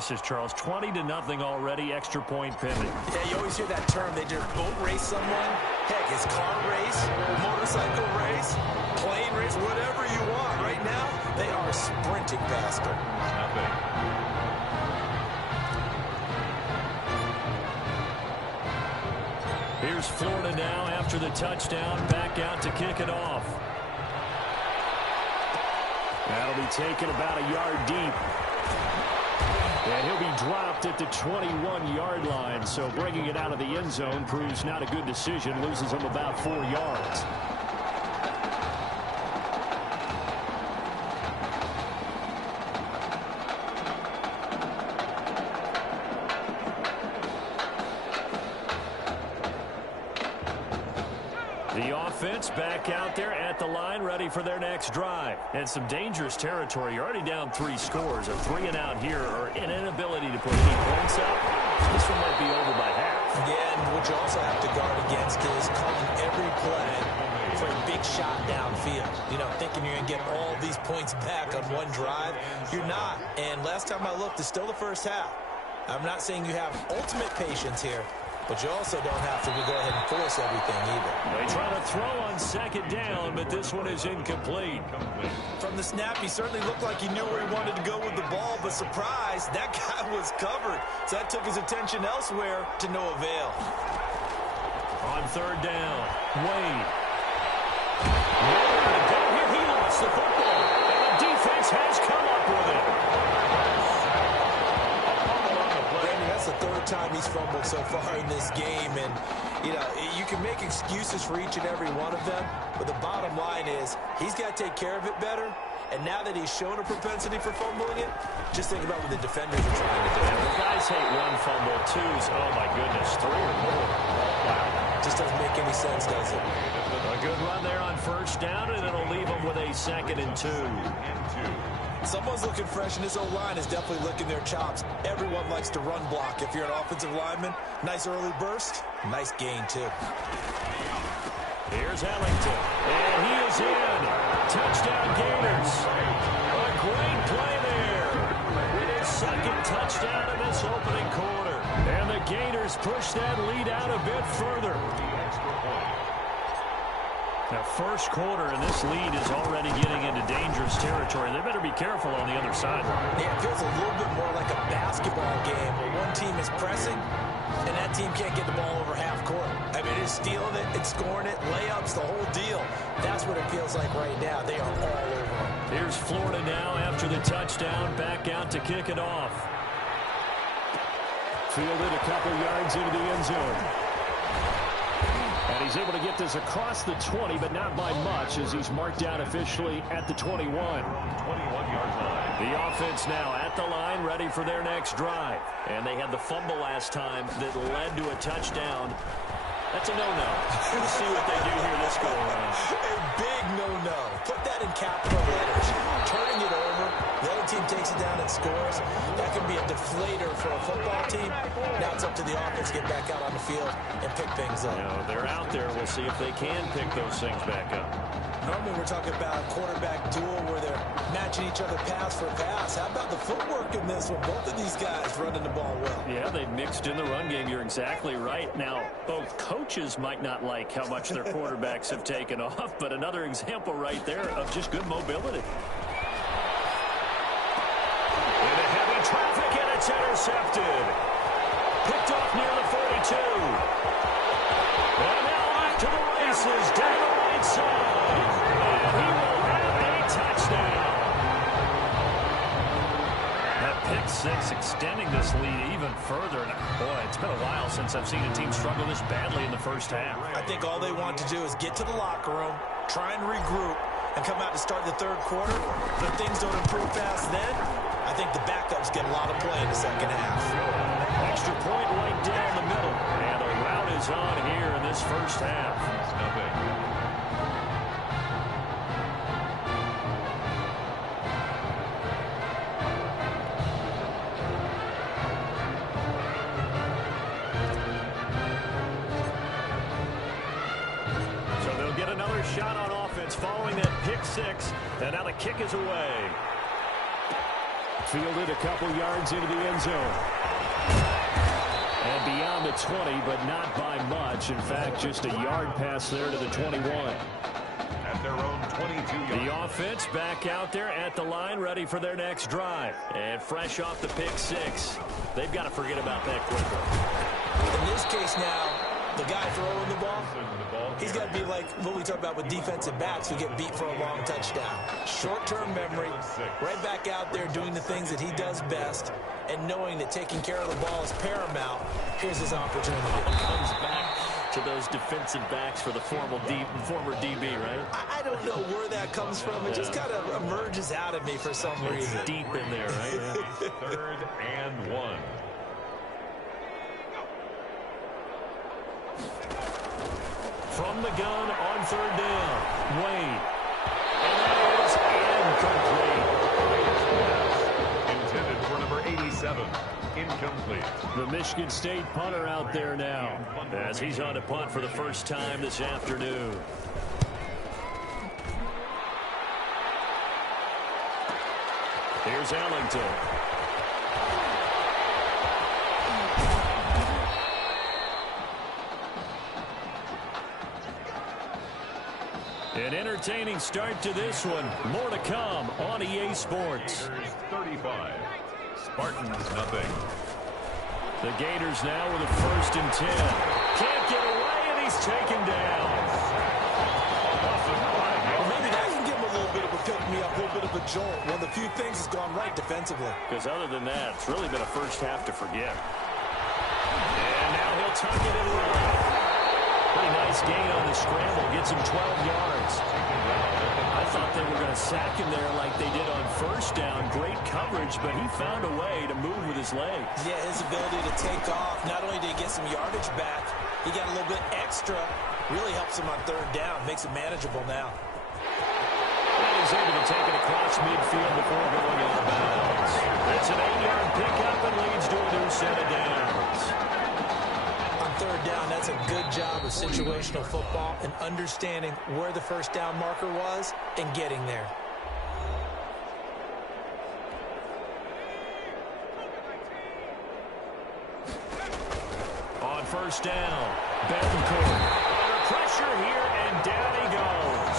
bases, Charles. 20-0 already, extra point pending. Yeah, you always hear that term. They just boat race someone. Heck, it's car race, motorcycle race, plane race, whatever you want. Right now, they are sprinting past her. Here's Florida now after the touchdown, back out to kick it off. That'll be taken about a yard deep. And he'll be dropped at the 21-yard line. So bringing it out of the end zone proves not a good decision. Loses him about 4 yards. The offense back out there at the line, ready for their next drive. And some dangerous territory. You're already down 3 scores. A 3-and-out here, or an inability to put any points up. This one might be over by half. Yeah, and what you also have to guard against is calling every play for a big shot downfield. You know, thinking you're going to get all these points back on one drive. You're not. And last time I looked, it's still the first half. I'm not saying you have ultimate patience here, but you also don't have to go ahead and force everything either. They try to throw on second down, but this one is incomplete. From the snap, he certainly looked like he knew where he wanted to go with the ball, but surprise, that guy was covered. So that took his attention elsewhere to no avail. On third down, Wade. Nowhere to go here. He lost the football, and the defense has come up with it. That's the third time he's fumbled so far in this game, and you know, you can make excuses for each and every one of them, but the bottom line is he's got to take care of it better. And now that he's shown a propensity for fumbling it, just think about what the defenders are trying to do. Yeah, the guys hate one fumble, twos. Oh my goodness, 3 or more. Wow, just doesn't make any sense, does it? A good run there on first down, and it'll leave them with a 2nd and 2. Someone's looking fresh, and this O-line is definitely licking their chops. Everyone likes to run block. If you're an offensive lineman, nice early burst, nice gain, too. Here's Ellington, and he is in. Touchdown Gators. A great play there. With his 2nd touchdown in this opening quarter. And the Gators push that lead out a bit further. Now, first quarter, and this lead is already getting into dangerous territory. They better be careful on the other sideline. Yeah, it feels a little bit more like a basketball game where one team is pressing, and that team can't get the ball over half court. I mean, it's stealing it, it's scoring it, layups, the whole deal. That's what it feels like right now. They are all over. Here's Florida now after the touchdown, back out to kick it off. Fielded a couple yards into the end zone. And he's able to get this across the 20, but not by much, as he's marked out officially at the 21. 21-yard line. The offense now at the line, ready for their next drive. And they had the fumble last time that led to a touchdown. That's a no-no. We'll see what they do here this go around. A big no-no. Put that in capital letters. Turning it over, the other team takes it down and scores. That can be a deflator for a football team. Now it's up to the offense to get back out on the field and pick things up. You know, they're out there. We'll see if they can pick those things back up. Normally we're talking about a quarterback duel where they're matching each other pass for pass. How about the footwork in this one? Both of these guys running the ball well. Yeah, they mixed in the run game. You're exactly right. Now, both coaches might not like how much their quarterbacks have taken off, but another example right there of just good mobility. Into heavy traffic, and it's intercepted. Picked off near the 42. And now off to the races, down the right side. And he will have a touchdown. That pick six extending this lead even further. And boy, it's been a while since I've seen a team struggle this badly in the first half. I think all they want to do is get to the locker room, try and regroup, and come out to start the third quarter. But if things don't improve fast then, I think the backups get a lot of play in the second half. Extra point right down the middle. And the route is on here in this first half. So they'll get another shot on offense following that pick six. And now the kick is away. Fielded a couple yards into the end zone. And beyond the 20, but not by much. In fact, just a yard pass there to the 21. At their own 22-yard. The offense back out there at the line, ready for their next drive. And fresh off the pick six, they've got to forget about that quickly. In this case now, the guy throwing the ball, he's got to be like what we talk about with defensive backs who get beat for a long touchdown. Short-term memory, right back out there doing the things that he does best, and knowing that taking care of the ball is paramount. Here's his opportunity. Comes back to those defensive backs for the former DB, right? I don't know where that comes from. It just kind of emerges out of me for some reason. It's deep in there, right? Yeah. 3rd and 1. From the gun on 3rd down, Wade. And that is incomplete. Intended for number 87. Incomplete. The Michigan State punter out there now as he's on to punt for the first time this afternoon. Here's Ellington. An entertaining start to this one. More to come on EA Sports. Gators 35. Spartans nothing. The Gators now with a 1st and 10. Can't get away, and he's taken down. Well, maybe that can give him a little bit of a pick-me-up, a little bit of a jolt. One of the few things has gone right defensively. Because other than that, it's really been a first half to forget. And now he'll tuck it in right. Pretty nice gain on the scramble. Gets him 12 yards. I thought they were going to sack him there like they did on 1st down. Great coverage, but he found a way to move with his legs. Yeah, his ability to take off. Not only did he get some yardage back, he got a little bit extra. Really helps him on 3rd down. Makes it manageable now. And he's able to take it across midfield before going out of bounds. That's an 8-yard pickup and leads to a new set of downs. On 3rd down, that's a good job of situational football and understanding where the 1st down marker was and getting there. On 1st down, Betancourt under pressure here, and down he goes.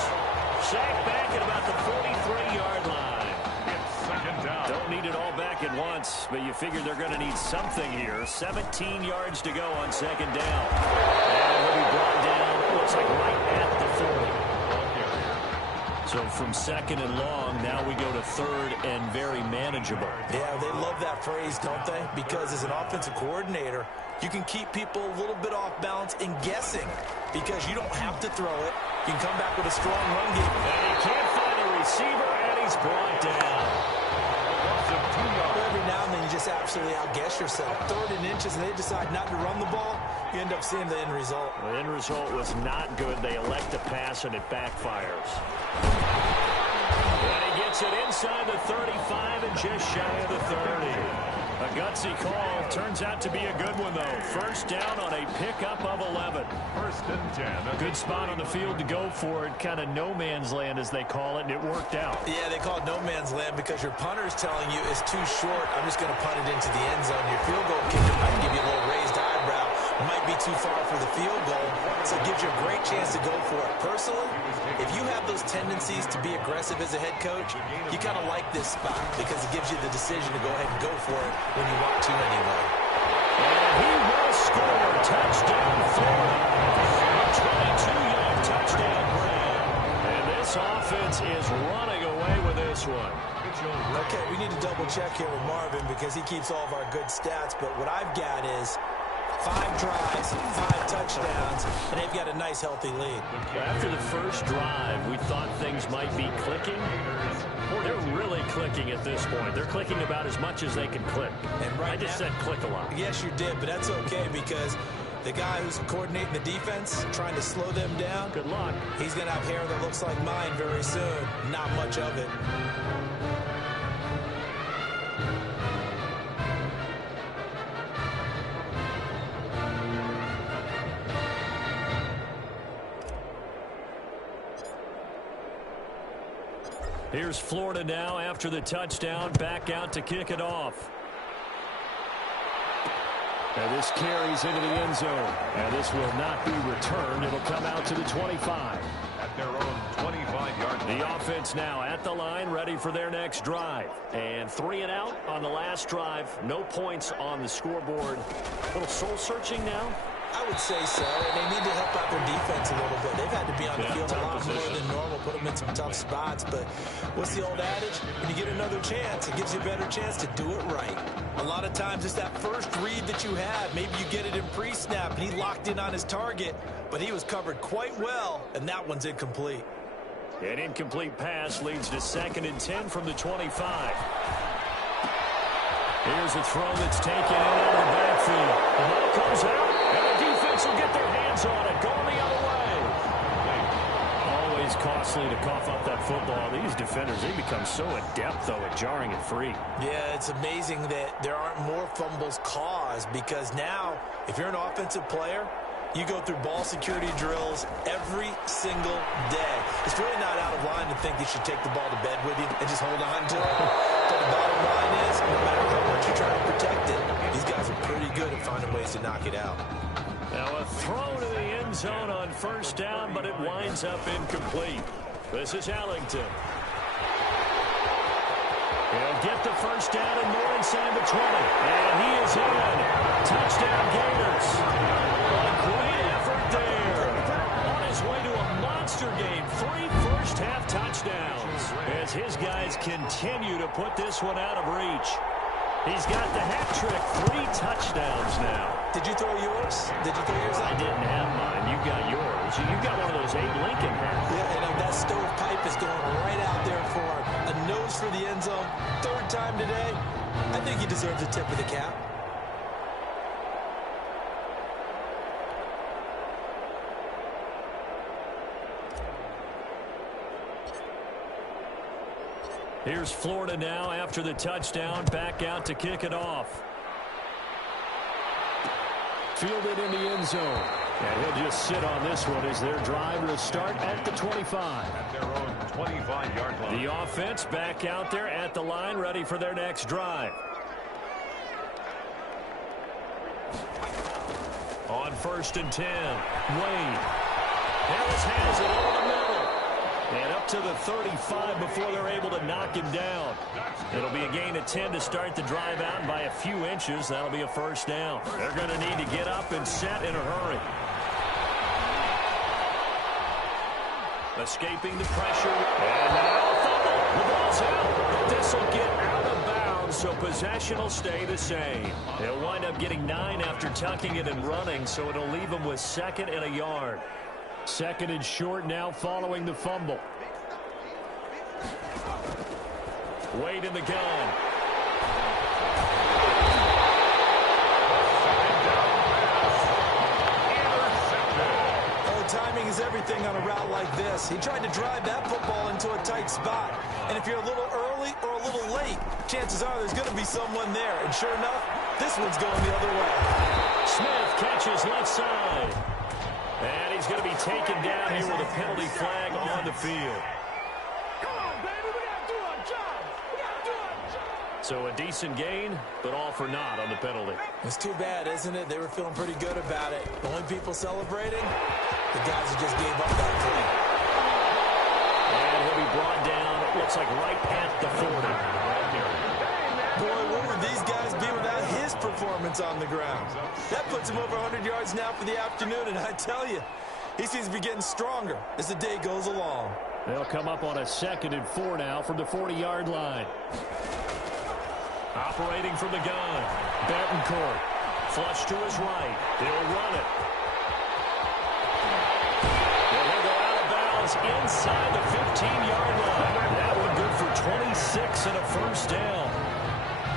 Sacked back at about the 43-yard line. It's 2nd down. Don't need it all back at once, but you figure they're going to need something here. 17 yards to go on 2nd down. And he'll be brought down, looks like right at the 40. So from 2nd and long, now we go to 3rd and very manageable. Yeah, they love that phrase, don't they? Because as an offensive coordinator, you can keep people a little bit off balance and guessing because you don't have to throw it. You can come back with a strong run game. And he can't find a receiver, and he's brought down. Every now and then you just absolutely outguess yourself. 3rd and inches, and they decide not to run the ball, you end up seeing the end result. The end result was not good. They elect to pass, and it backfires. And he gets it inside the 35 and just shy of the 30. A gutsy call. Turns out to be a good one, though. 1st down on a pickup of 11. 1st and 10. Good spot on the field to go for it. Kind of no man's land, as they call it, and it worked out. Yeah, they call it no man's land because your punter's telling you it's too short. I'm just going to punt it into the end zone. Your field goal kicker might give you a little raised eyebrow. Might be too far for the field goal, so it gives you a great chance to go for it. Personally, if you have those tendencies to be aggressive as a head coach, you kind of like this spot because it gives you the decision to go ahead and go for it when you want to anyway. And he will score. Touchdown, Florida. A 22-yard touchdown grab. And this offense is running away with this one. Okay, we need to double check here with Marvin because he keeps all of our good stats, but what I've got is 5 drives, 5 touchdowns, and they've got a nice, healthy lead. After the first drive, we thought things might be clicking. They're really clicking at this point. They're clicking about as much as they can click. And right I just now, said click a lot. Yes, you did, but that's okay because the guy who's coordinating the defense, trying to slow them down, Good luck. he's going to have hair that looks like mine very soon. Not much of it. Here's Florida now after the touchdown, back out to kick it off. And this carries into the end zone. And this will not be returned. It'll come out to the 25. At their own 25-yard line. The offense now at the line, ready for their next drive. And 3 and out on the last drive. No points on the scoreboard. A little soul-searching now. I would say so, and they need to help out their defense a little bit. They've had to be on the field a lot more than normal, put them in some tough spots. But what's the old adage? When you get another chance, it gives you a better chance to do it right. A lot of times it's that first read that you have. Maybe you get it in pre-snap, and he locked in on his target, but he was covered quite well, and that one's incomplete. An incomplete pass leads to 2nd and 10 from the 25. Here's a throw that's taken in out of the backfield. The ball comes out, and the defense will get their hands on it, going the other way. Always costly to cough up that football. These defenders, they become so adept, though, at jarring it free. Yeah, it's amazing that there aren't more fumbles caused, because now, if you're an offensive player, you go through ball security drills every single day. It's really not out of line to think you should take the ball to bed with you and just hold on to it. But the bottom line is, no matter how much you try to protect it, these guys are pretty good at finding ways to knock it out. Now a throw to the end zone on 1st down, but it winds up incomplete. This is Ellington. He'll get the 1st down and more inside the 20. And he is in. Touchdown Gators. A great effort there. On his way to a monster game. 3 first-half touchdowns. As his guys continue to put this one out of reach. He's got the hat trick. 3 touchdowns now. Did you throw yours? Did you throw yours out? I didn't have mine. You got yours. You got one of those Abe Lincoln hats. Yeah, and that stovepipe is going right out there for him. A nose for the end zone. 3rd time today. I think he deserves a tip of the cap. Here's Florida now after the touchdown, back out to kick it off. Fielded in the end zone. And he'll just sit on this one as their drive will start at the 25. At their own 25-yard line. The offense back out there at the line, ready for their next drive. On 1st and 10, Wade. Harris has it over the middle. And up to the 35 before they're able to knock him down. It'll be a gain of 10 to start the drive out, and by a few inches, that'll be a 1st down. They're going to need to get up and set in a hurry. Escaping the pressure. And now a fumble. The ball's out. But this will get out of bounds, so possession will stay the same. They'll wind up getting 9 after tucking it and running, so it'll leave them with 2nd and a yard. 2nd and short now following the fumble. Wade in the gun. Oh, timing is everything on a route like this. He tried to drive that football into a tight spot. And if you're a little early or a little late, chances are there's going to be someone there. And sure enough, this one's going the other way. Smith catches left side. And he's going to be taken down here with a penalty flag on the field. Come on, baby, we got to do our job. We got to do our job. So a decent gain, but all for naught on the penalty. It's too bad, isn't it? They were feeling pretty good about it. The only people celebrating, the guys who just gave up that play. And he'll be brought down, it looks like right at the 40. Boy, where would these guys be without his performance on the ground? That puts him over 100 yards now for the afternoon, and I tell you, he seems to be getting stronger as the day goes along. They'll come up on a 2nd and 4 now from the 40-yard line. Operating from the gun, Betancourt. Flush to his right. He'll run it. And he'll go out of bounds inside the 15-yard line. That one good for 26 and a 1st down.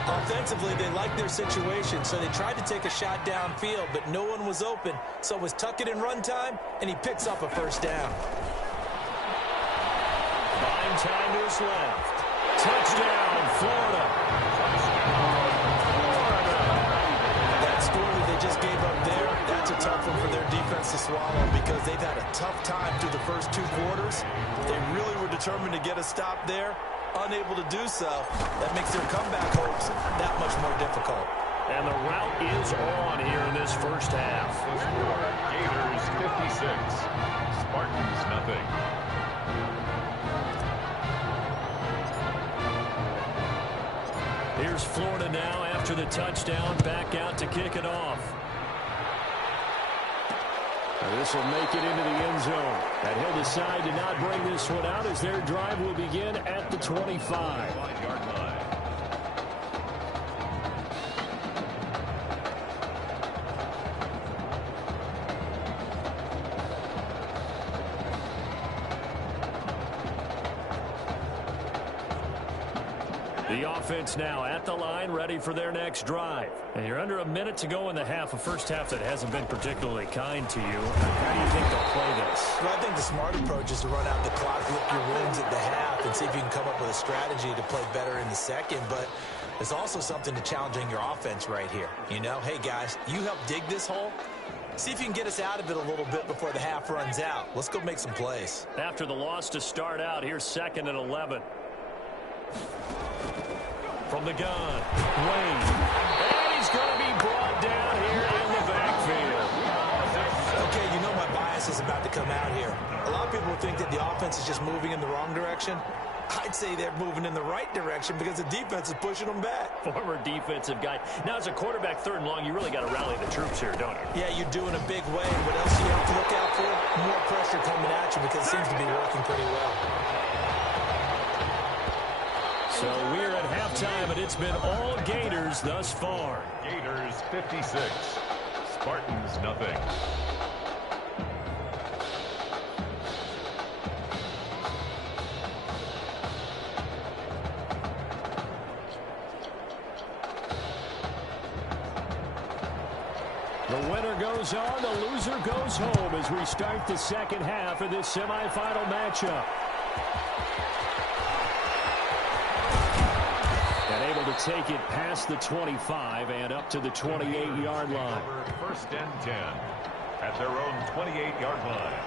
Offensively, they liked their situation, so they tried to take a shot downfield, but no one was open. So it was tuck it in run time, and he picks up a 1st down. Buying time to his left. Touchdown, Florida. That score that they just gave up there, that's a tough one for their defense to swallow because they've had a tough time through the first 2 quarters. They really were determined to get a stop there. Unable to do so. That makes their comeback hopes that much more difficult. And the rout is on here in this first half. Gators 56. Spartans nothing. Here's Florida now after the touchdown, back out to kick it off. This will make it into the end zone. And he'll decide to not bring this one out as their drive will begin at the 25-yard line. The offense now at the line, ready for their next drive. And you're under a minute to go in the half, a first half that hasn't been particularly kind to you. How do you think they'll play this? Well, I think the smart approach is to run out the clock, lick your wounds at the half, and see if you can come up with a strategy to play better in the second. But there's also something to challenging your offense right here. You know, hey, guys, you help dig this hole. See if you can get us out of it a little bit before the half runs out. Let's go make some plays. After the loss to start out, here's 2nd and 11. From the gun, Wayne. And he's going to be brought down here in the backfield. Okay, you know my bias is about to come out here. A lot of people think that the offense is just moving in the wrong direction. I'd say they're moving in the right direction because the defense is pushing them back. Former defensive guy. Now, as a quarterback, 3rd and long, you really got to rally the troops here, don't you? Yeah, you do in a big way. What else do you have to look out for? More pressure coming at you because it seems to be working pretty well. So we're at halftime, and it's been all Gators thus far. Gators 56. Spartans nothing. The winner goes on, the loser goes home as we start the second half of this semifinal matchup. And able to take it past the 25 and up to the 28-yard line. 1st and 10 at their own 28-yard line.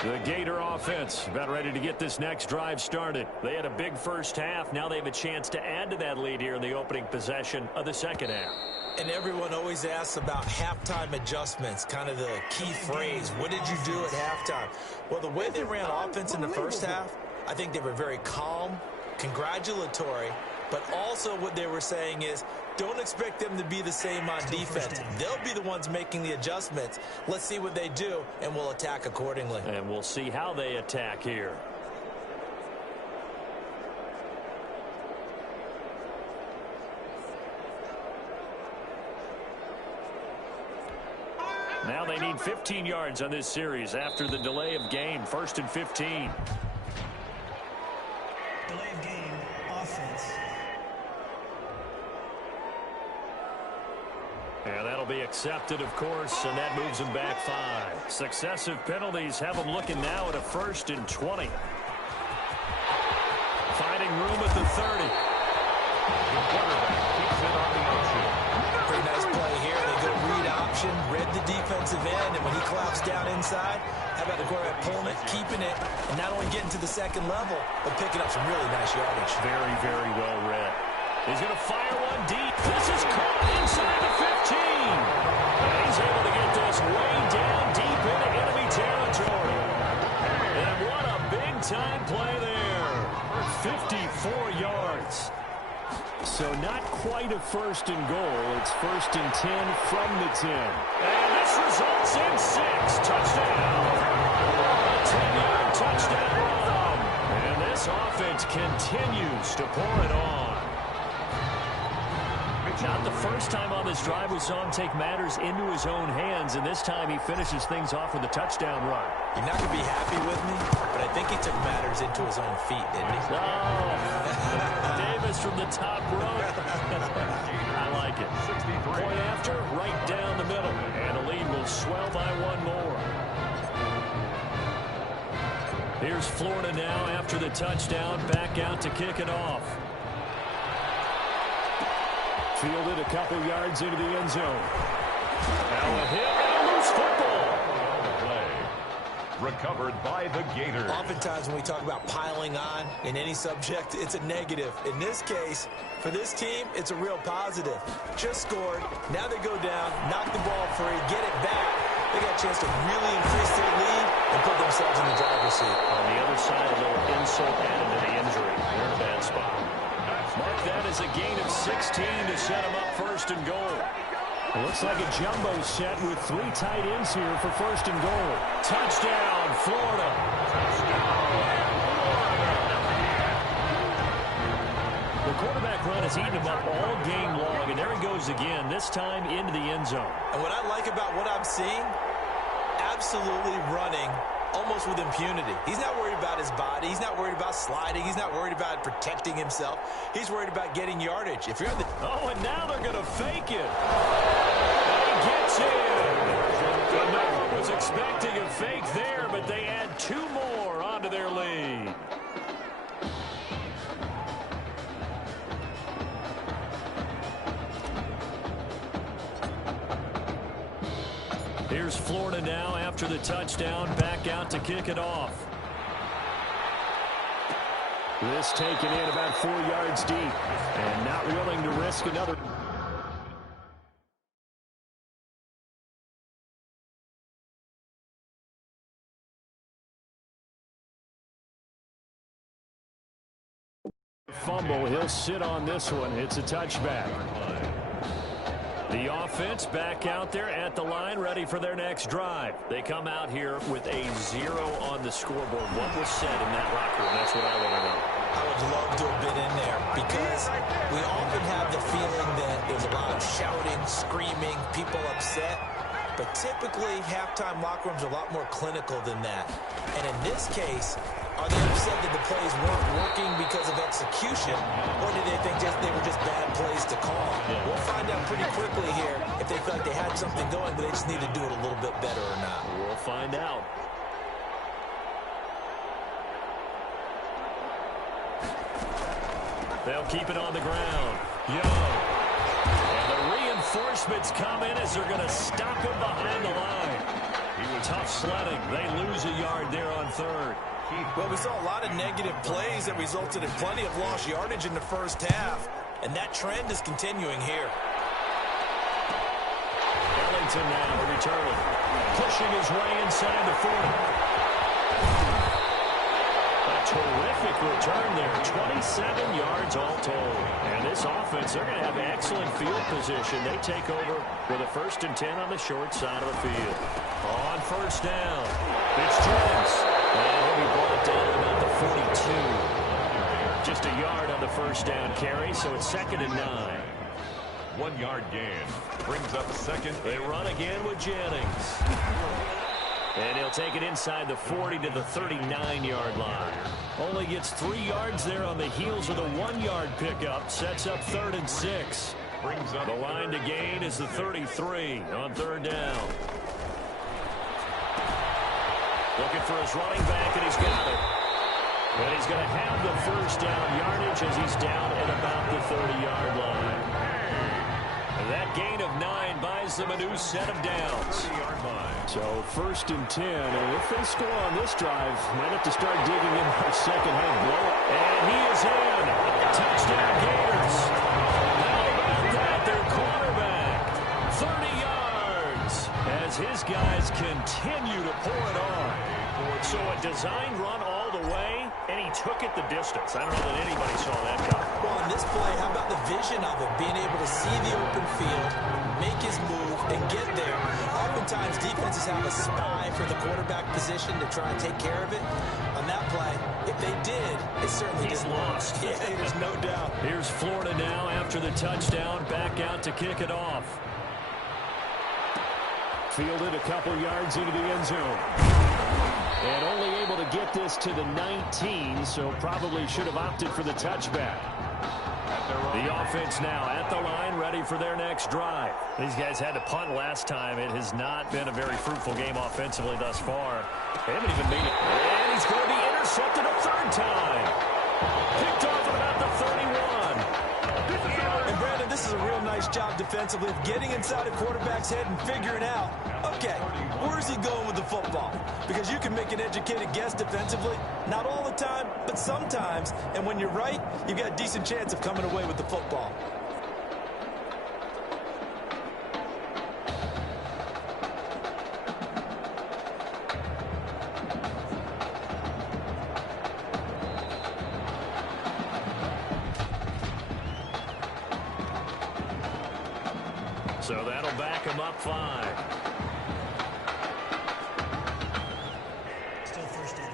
The Gator offense about ready to get this next drive started. They had a big first half. Now they have a chance to add to that lead here in the opening possession of the second half. And everyone always asks about halftime adjustments, kind of the key phrase. What did you do at halftime? Well, the way they ran offense in the first half, I think they were very calm, congratulatory, but also what they were saying is don't expect them to be the same on defense. They'll be the ones making the adjustments. Let's see what they do, and we'll attack accordingly. And we'll see how they attack here. Now they need 15 yards on this series after the delay of game. 1st and 15. Delay of game, offense. And that'll be accepted, of course, and that moves them back 5. Successive penalties have them looking now at a 1st and 20. Finding room at the 30. The quarterback keeps it on the option. Pretty nice play here. They go read option, read the defensive end, and when he claps down inside, how about the quarterback pulling it, keeping it, and not only getting to the second level, but picking up some really nice yardage. Very, very well read. He's going to fire one deep. This is caught inside the 15. And he's able to get this way down deep into enemy territory. And what a big-time play there. 54 yards. So not quite a 1st and goal. It's 1st and 10 from the 10. And this results in 6. Touchdown. A 10-yard touchdown run. And this offense continues to pour it on. Not the first time on this drive we saw him take matters into his own hands, and this time he finishes things off with a touchdown run. You're not going to be happy with me, but I think he took matters into his own feet, didn't he? Oh, Davis from the top row. I like it. 63. Point after, right down the middle, and the lead will swell by 1 more. Here's Florida now after the touchdown, back out to kick it off. Fielded a couple yards into the end zone. Now a hit and a loose football. Recovered by the Gators. Oftentimes when we talk about piling on in any subject, it's a negative. In this case, for this team, it's a real positive. Just scored. Now they go down, knock the ball free, get it back. They got a chance to really increase their lead and put themselves in the driver's seat. On the other side, a little insult added to the injury. They're in a bad spot. Mark that as a gain of 16 to set them up first and goal. It looks like a jumbo set with 3 tight ends here for first and goal. Touchdown, Florida. The quarterback run has eaten him up all game long, and there he goes again, this time into the end zone. And what I like about what I'm seeing, absolutely running almost with impunity. He's not worried about his body. He's not worried about sliding. He's not worried about protecting himself. He's worried about getting yardage. If you're on the... Oh, and now they're going to fake it. And he gets in. No one was expecting a fake there, but they add 2 more onto their lead. Here's Florida now after the touchdown, back out to kick it off. This taken in about 4 yards deep, and not willing to risk another. Fumble, he'll sit on this one. It's a touchback. The offense back out there at the line, ready for their next drive. They come out here with a 0 on the scoreboard. What was said in that locker room? That's what I want to know. I would love to have been in there because we often have the feeling that there's a lot of shouting, screaming, people upset. But typically, halftime locker rooms are a lot more clinical than that. And in this case, are they upset that the plays weren't working because of execution, or do they think they were just bad plays to call? Yeah. We'll find out pretty quickly here if they feel like they had something going, but they just need to do it a little bit better or not. We'll find out. They'll keep it on the ground. Young. And the reinforcements come in as they're going to stop him behind the line. Tough sledding. They lose a yard there on third. Well, we saw a lot of negative plays that resulted in plenty of lost yardage in the first half, and that trend is continuing here. Ellington now returning, pushing his way inside the 40. A terrific return there, 27 yards all told. And this offense, they're going to have excellent field position. They take over with a 1st and 10 on the short side of the field. On first down, it's Jennings. And he'll be brought down about the 42. Just a yard on the first down carry, so it's 2nd and 9. 1 yard gain brings up 2nd. They run again with Jennings. And he'll take it inside the 40 to the 39-yard line. Only gets 3 yards there on the heels of the 1-yard pickup. Sets up 3rd and 6. Brings up the line to gain is the 33 on 3rd down. Looking for his running back, and he's got it. But he's going to have the first down yardage as he's down at about the 30-yard line. And that gain of 9 buys them a new set of downs. So 1st and 10, and if they score on this drive, might have to start digging in their second half blow. And he is in. Touchdown Gators. How about that? Their quarterback. 30 yards as his guys continue to pour it on. So a designed run all the way, and he took it the distance. I don't know that anybody saw that coming. Well, in this play, how about the vision of it? Being able to see the open field, make his move, and get there. Oftentimes, defenses have a spy for the quarterback position to try and take care of it. On that play, if they did, it certainly He's didn't lost. Yeah, there's no doubt. Here's Florida now after the touchdown, back out to kick it off. Fielded a couple yards into the end zone. And only able to get this to the 19, so probably should have opted for the touchback. The offense now at the line, ready for their next drive. These guys had to punt last time. It has not been a very fruitful game offensively thus far. They haven't even made it. And he's going to be intercepted a third time. Picked off at about the 31. And Brandon, this is a real nice job defensively of getting inside a quarterback's head and figuring out, okay, where's he going with the football? Because you can make an educated guess defensively, not all the time, but sometimes. And when you're right, you've got a decent chance of coming away with the football. So that'll back him up 5. Still first down.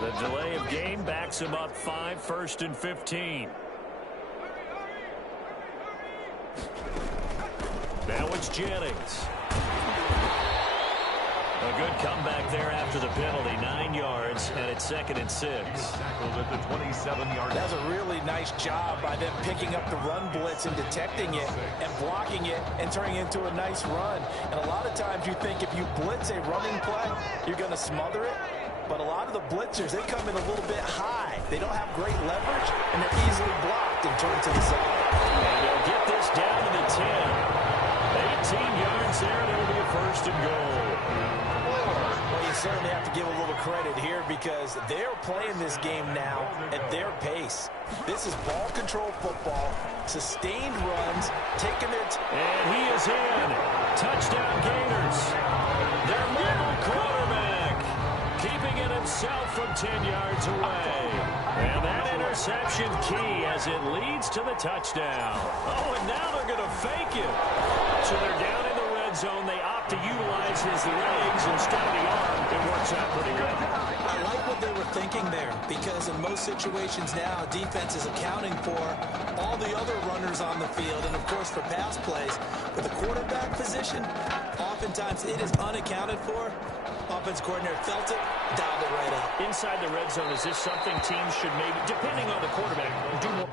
The delay of game backs him up 5, 1st and 15. Now it's Jennings. A good comeback there after the penalty. 9 yards, and it's 2nd and 6. Tackled at the 27-yard line. That's a really nice job by them picking up the run blitz and detecting it and blocking it and turning it into a nice run. And a lot of times you think if you blitz a running play, you're going to smother it. But a lot of the blitzers, they come in a little bit high. They don't have great leverage, and they're easily blocked and turned to the side. And they'll get this down to the 10. 18 yards there, and it'll be a 1st and goal. Well, you certainly have to give a little credit here because they're playing this game now at their pace. This is ball control football, sustained runs, taking their And he is in. Touchdown Gators. Their mobile quarterback keeping it himself from 10 yards away. And that interception key as it leads to the touchdown. Oh, and now they're going to fake it. So they're down in the red zone. They opt to utilize his legs instead of the arm. It works out pretty well. I like what they were thinking there because in most situations now, defense is accounting for all the other runners on the field and, of course, for pass plays. But the quarterback position, oftentimes it is unaccounted for. Offense coordinator felt it, dialed it right up. Inside the red zone, is this something teams should maybe, depending on the quarterback, do more?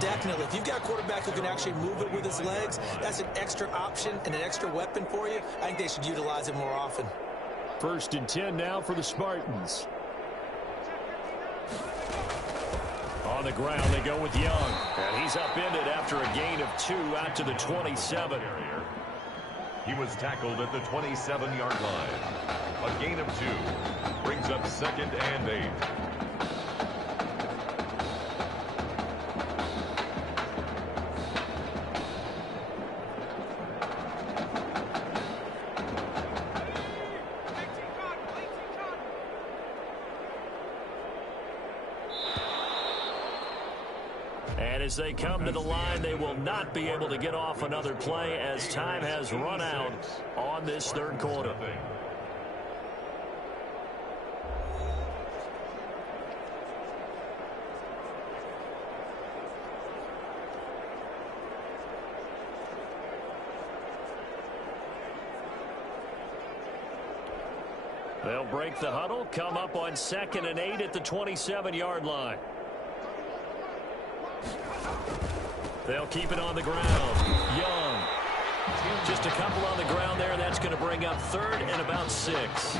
Definitely. If you've got a quarterback who can actually move it with his legs, that's an extra option and an extra weapon for you. I think they should utilize it more often. 1st and 10 now for the Spartans. On the ground, they go with Young. And he's upended after a gain of 2 out to the 27. He was tackled at the 27-yard line. A gain of 2 brings up 2nd and 8. And as they come to the line, they will not be able to get off another play as time has run out on this 3rd quarter. They'll break the huddle, come up on 2nd and 8 at the 27-yard line. They'll keep it on the ground. Young. Just a couple on the ground there. That's going to bring up 3rd and about 6.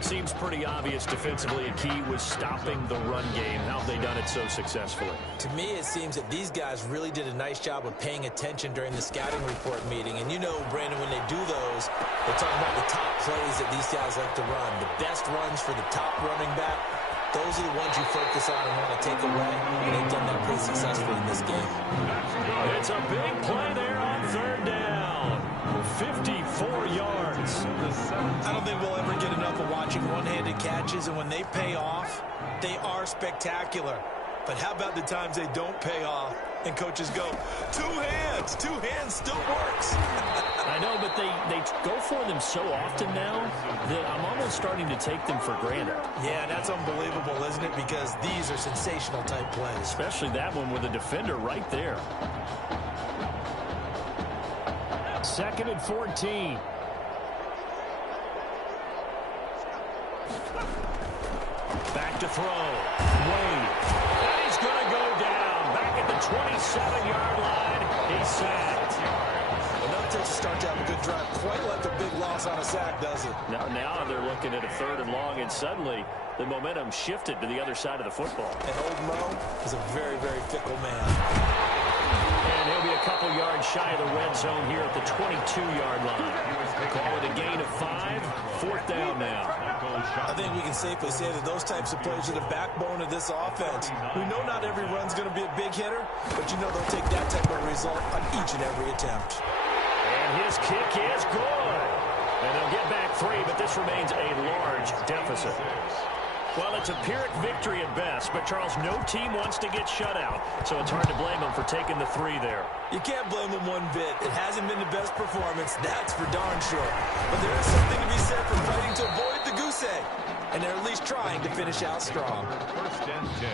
Seems pretty obvious defensively. A key was stopping the run game. How have they done it so successfully? To me, it seems that these guys really did a nice job of paying attention during the scouting report meeting. And you know, Brandon, when they do those, they're talking about the top plays that these guys like to run. The best runs for the top running back. Those are the ones you focus on and want to take away, and they've done that pretty successfully in this game. It's a big play there on 3rd down. 54 yards. I don't think we'll ever get enough of watching one-handed catches, and when they pay off, they are spectacular. But how about the times they don't pay off, and coaches go, 2 hands still works. I know, but they go for them so often now that I'm almost starting to take them for granted. Yeah, that's unbelievable, isn't it? Because these are sensational type plays. Especially that one with a defender right there. 2nd and 14. Back to throw. Wade. And he's going to go down. Back at the 27-yard line. He's sacked. Enough to start to have a good drive. Quite like a big loss on a sack, does it? Now they're looking at a 3rd and long, and suddenly the momentum shifted to the other side of the football. And old Mo is a very, very fickle man. And he'll be a couple yards shy of the red zone here at the 22-yard line. Call it a gain of 5. 4th down now. I think we can safely say that those types of plays are the backbone of this offense. We know not every run's going to be a big hitter, but you know they'll take that type of result on each and every attempt. And his kick is good. And they'll get back 3, but this remains a large deficit. Well, it's a Pyrrhic victory at best, but Charles, no team wants to get shut out, so it's hard to blame them for taking the 3 there. You can't blame them one bit. It hasn't been the best performance, that's for darn sure. But there is something to be said for fighting to avoid the goose egg, and they're at least trying to finish out strong. 1st and 10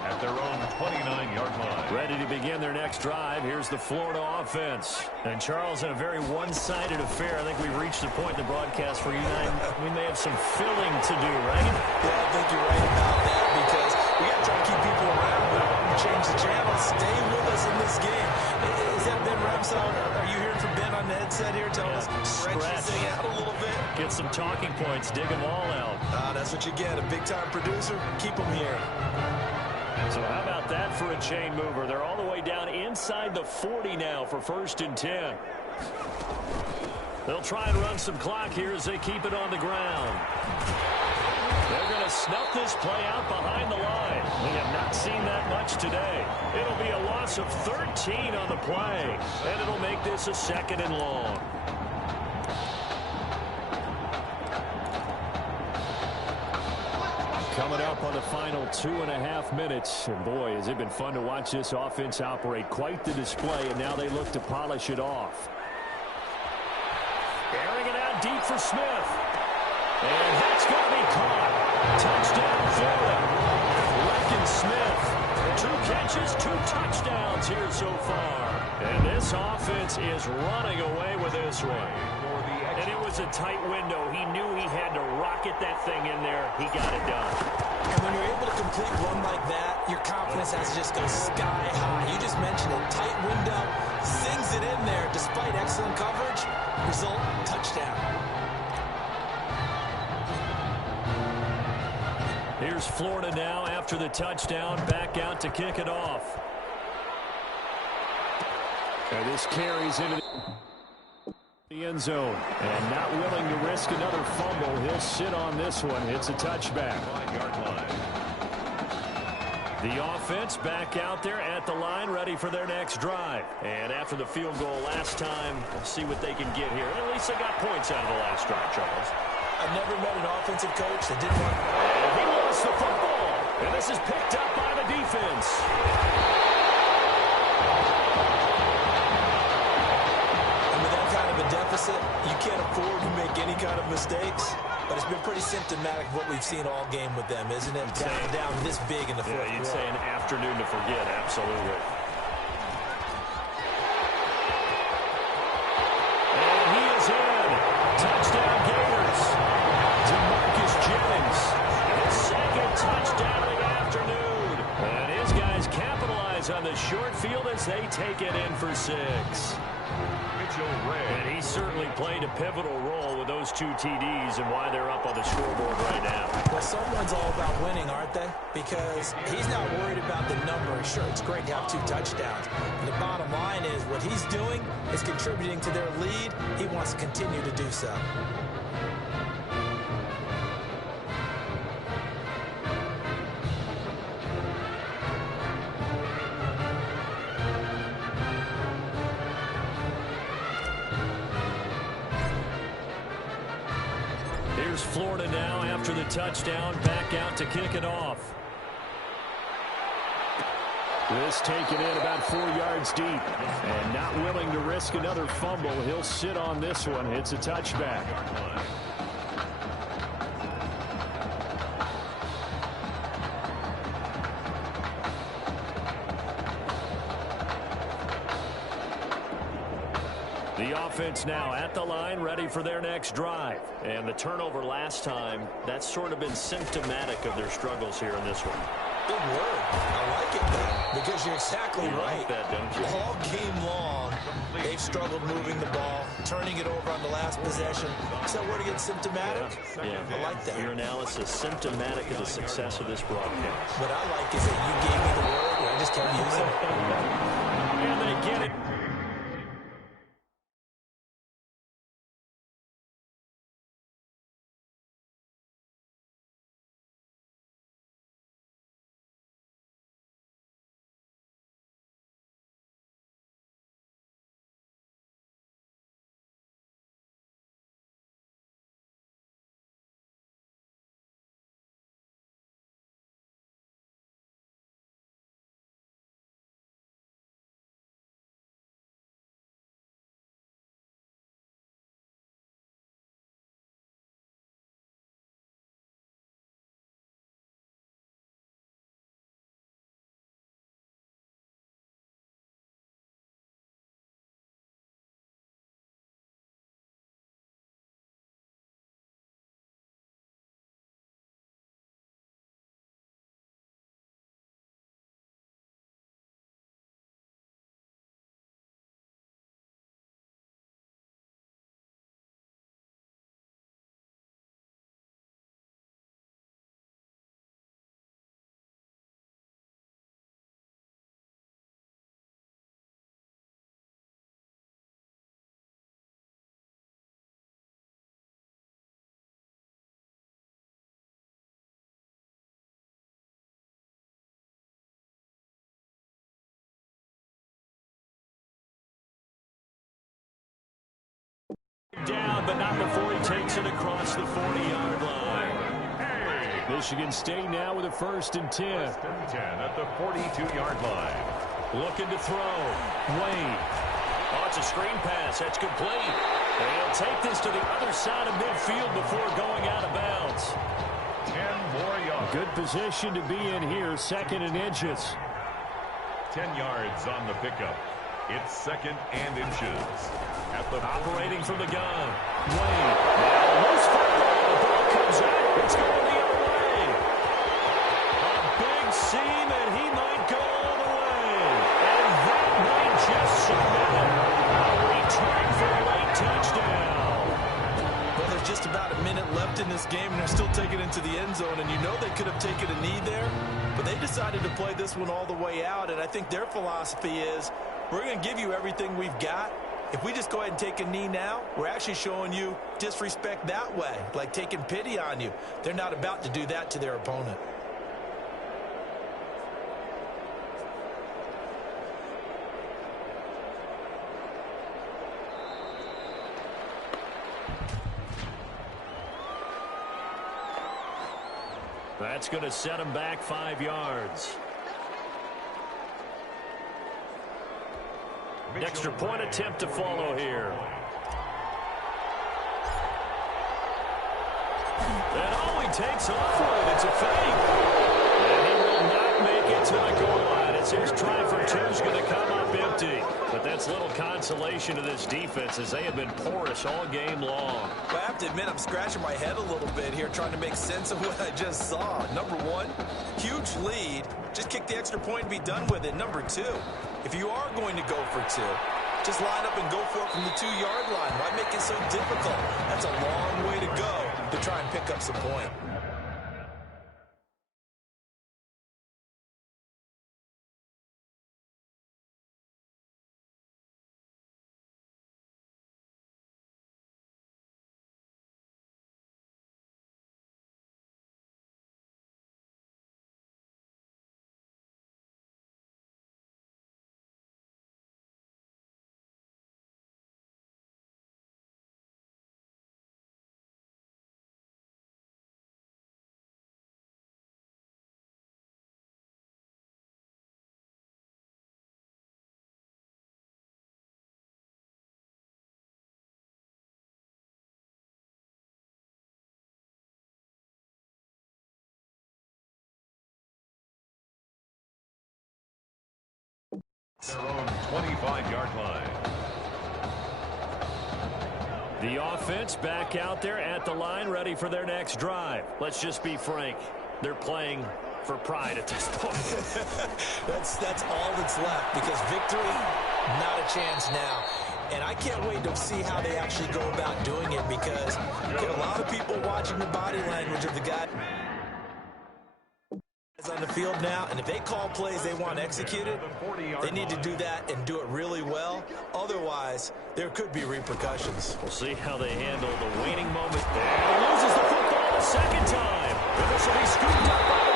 at their own 29-yard line. Ready to begin their next drive. Here's the Florida offense. And Charles, in a very one-sided affair, I think we've reached the point in the broadcast where you and I, we may have some filling to do, right? Yeah, I think you're right about that because we got to try to keep people around. We don't want to change the channel. Stay with us in this game. Is that Ben Ramsell? Are you hearing from Ben on the headset here? Tell us, stretch this thing out a little bit. Get some talking points. Dig them all out. That's what you get. A big-time producer. Keep them here. So how about that for a chain mover? They're all the way down inside the 40 now for 1st and 10. They'll try and run some clock here as they keep it on the ground. They're going to snuff this play out behind the line. We have not seen that much today. It'll be a loss of 13 on the play, and it'll make this a 2nd and long. Coming up on the final 2.5 minutes. And boy, has it been fun to watch this offense operate. Quite the display, and now they look to polish it off. Airing it out deep for Smith. And that's going to be caught. Touchdown, Florida. Reckon Smith. 2 catches, 2 touchdowns here so far. And this offense is running away with this one. And it was a tight window. He knew he had to rocket that thing in there. He got it done. And when you're able to complete one like that, your confidence has to just go sky high. You just mentioned it. Tight window, sings it in there despite excellent coverage. Result, touchdown. Here's Florida now after the touchdown, back out to kick it off. And this carries into the end zone. And not willing to risk another fumble. He'll sit on this one. It's a touchback. 5-yard line. The offense back out there at the line, ready for their next drive. And after the field goal last time, we'll see what they can get here. At least they got points out of the last drive, Charles. I've never met an offensive coach that didn't want... And he lost the football. And this is picked up by the defense. And with that kind of a deficit, you can't afford to make any kind of mistakes. But it's been pretty symptomatic of what we've seen all game with them, isn't it? Down this big in the fourth quarter. You'd say an afternoon to forget, absolutely. And he is in. Touchdown Gators. DeMarcus Jennings. His second touchdown of the afternoon. And his guys capitalize on the short field as they take it in for 6. And he certainly played a pivotal role with those 2 TDs and why they're up on the scoreboard right now. Well, someone's all about winning, aren't they? Because he's not worried about the number. Sure, it's great to have 2 touchdowns. But the bottom line is what he's doing is contributing to their lead. He wants to continue to do so. Here's Florida now after the touchdown, back out to kick it off. This taken in about 4 yards deep. And not willing to risk another fumble. He'll sit on this one. It's a touchback. The offense now at the line, ready for their next drive. And the turnover last time, that's sort of been symptomatic of their struggles here in this one. Good word. I like it, though, because you're exactly right. Like that, don't you? All game long, they've struggled moving the ball, turning it over on the last possession. Is that word against symptomatic? Yeah. I like that. Your analysis, symptomatic of the success of this broadcast. What I like is that you gave me the word, and I just kept using it. And they get it. Down, but not before he takes it across the 40-yard line. Michigan State now with a 1st and 10. 1st and 10 at the 42-yard line. Looking to throw. Wade. Oh, it's a screen pass. That's complete. And he'll take this to the other side of midfield before going out of bounds. 10 more yards. Good position to be in here. 2nd and inches. 10 yards on the pickup. It's 2nd and inches. At the operating from the gun. Wade. Now loose football. The ball comes out. It's going the other way. and you know they could have taken a knee there, but they decided to play this one all the way out, and I think their philosophy is, we're going to give you everything we've got. If we just go ahead and take a knee now, we're actually showing you disrespect that way, like taking pity on you. They're not about to do that to their opponent. That's going to set him back 5 yards. Extra point attempt to follow here. And all he takes off with, it's a fake. And he will not make it to the goal line. It seems try for two is going to come up empty. But that's little consolation to this defense as they have been porous all game long. Well, I have to admit, I'm scratching my head a little bit here trying to make sense of what I just saw. Number one, huge lead. Just kick the extra point and be done with it. Number two, if you are going to go for two, just line up and go for it from the 2-yard line. Why make it so difficult? That's a long way to go to try and pick up some point. Their own 25-yard line. The offense back out there at the line, ready for their next drive. Let's just be frank. They're playing for pride at this point. That's all that's left, because victory, not a chance now. And I can't wait to see how they actually go about doing it, because there are a lot of people watching the body language of the guy on the field now, and if they call plays they want executed, they need to do that and do it really well. Otherwise, there could be repercussions. We'll see how they handle the waning moment. And he loses the football a second time. And this will be scooped up by the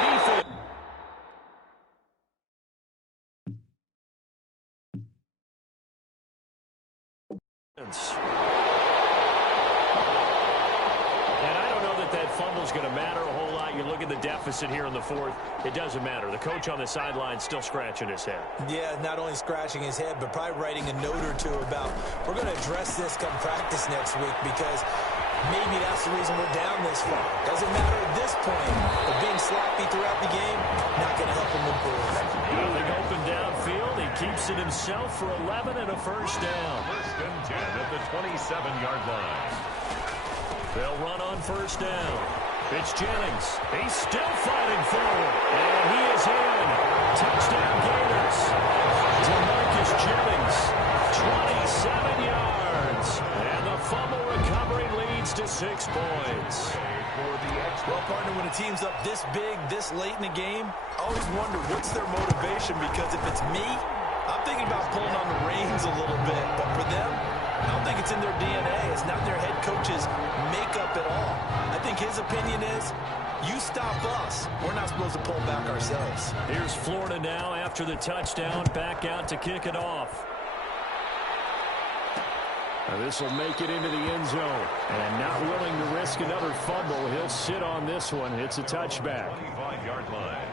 defense. And I don't know that that fumble's going to matter a whole lot. You look at the deficit here in the fourth, it doesn't matter. The coach on the sideline still scratching his head. Yeah, not only scratching his head, but probably writing a note or two about, we're going to address this come practice next week, because maybe that's the reason we're down this far. Doesn't matter at this point, but being sloppy throughout the game, not going to help him improve. Nothing open downfield. He keeps it himself for 11 and a first down. First and 10 at the 27-yard line. They'll run on first down. It's Jennings. He's still fighting forward. And he is in. Touchdown Gators. DeMarcus Jennings, 27 yards. And the fumble recovery leads to 6 points. Well, partner, when a team's up this big, this late in the game, I always wonder what's their motivation, because if it's me, I'm thinking about pulling on the reins a little bit. But for them, I don't think it's in their DNA. It's not their head coach's makeup at all. I think his opinion is, you stop us. We're not supposed to pull back ourselves. Here's Florida now after the touchdown, back out to kick it off. Now this will make it into the end zone. And not willing to risk another fumble, he'll sit on this one. It's a touchback. 25-yard line.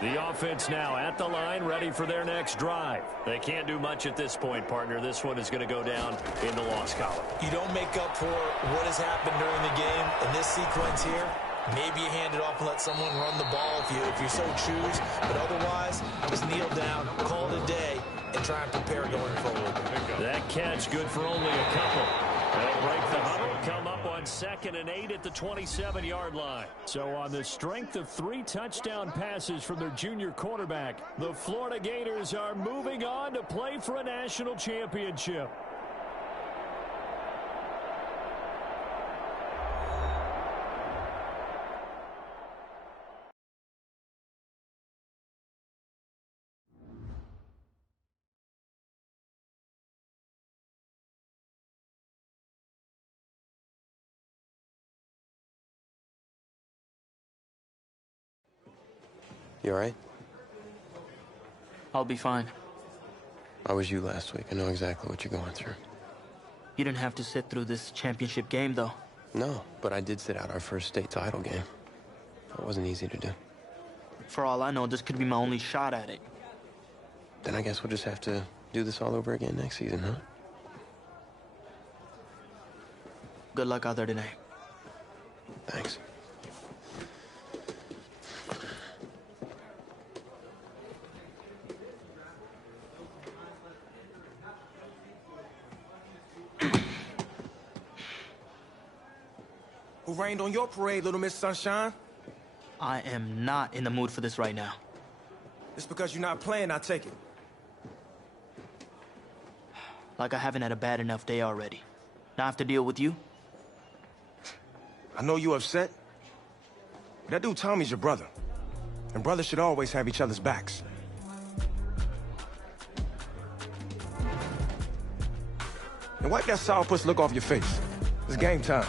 The offense now at the line, ready for their next drive. They can't do much at this point, partner. This one is going to go down in the loss column. You don't make up for what has happened during the game in this sequence here. Maybe you hand it off and let someone run the ball if you so choose. But otherwise, just kneel down, call it a day, and try and prepare going forward. That catch good for only a couple. They'll break the huddle, come up on 2nd and 8 at the 27-yard line. So on the strength of 3 touchdown passes from their junior quarterback, the Florida Gators are moving on to play for a national championship. You all right? I'll be fine. I was you last week. I know exactly what you're going through. You didn't have to sit through this championship game, though. No, but I did sit out our first state title game. It wasn't easy to do. For all I know, this could be my only shot at it. Then I guess we'll just have to do this all over again next season, huh? Good luck out there tonight. Thanks. Who rained on your parade, Little Miss Sunshine? I am not in the mood for this right now. It's because you're not playing, I take it. Like I haven't had a bad enough day already. Now I have to deal with you? I know you're upset. That dude Tommy's your brother. And brothers should always have each other's backs. And wipe that sourpuss look off your face. It's game time.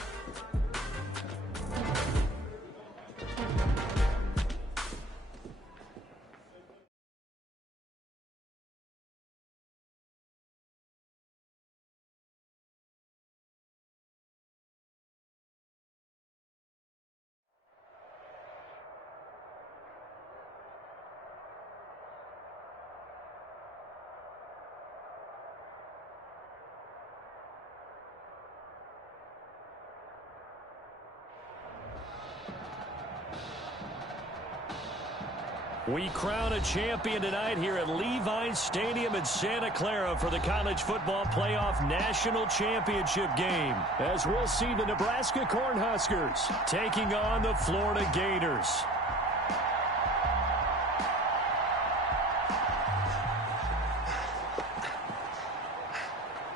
We crown a champion tonight here at Levi's Stadium in Santa Clara for the College Football Playoff National Championship game, as we'll see the Nebraska Cornhuskers taking on the Florida Gators.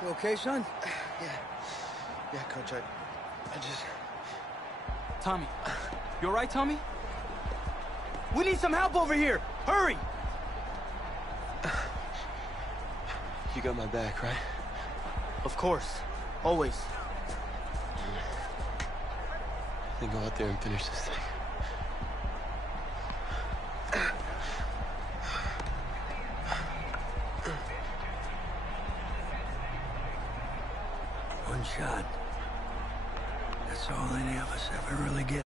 You okay, son? Yeah, Coach, I just... Tommy. You all right, Tommy? We need some help over here! Hurry! You got my back, right? Of course. Always. Then go out there and finish this thing. One shot. That's all any of us ever really get.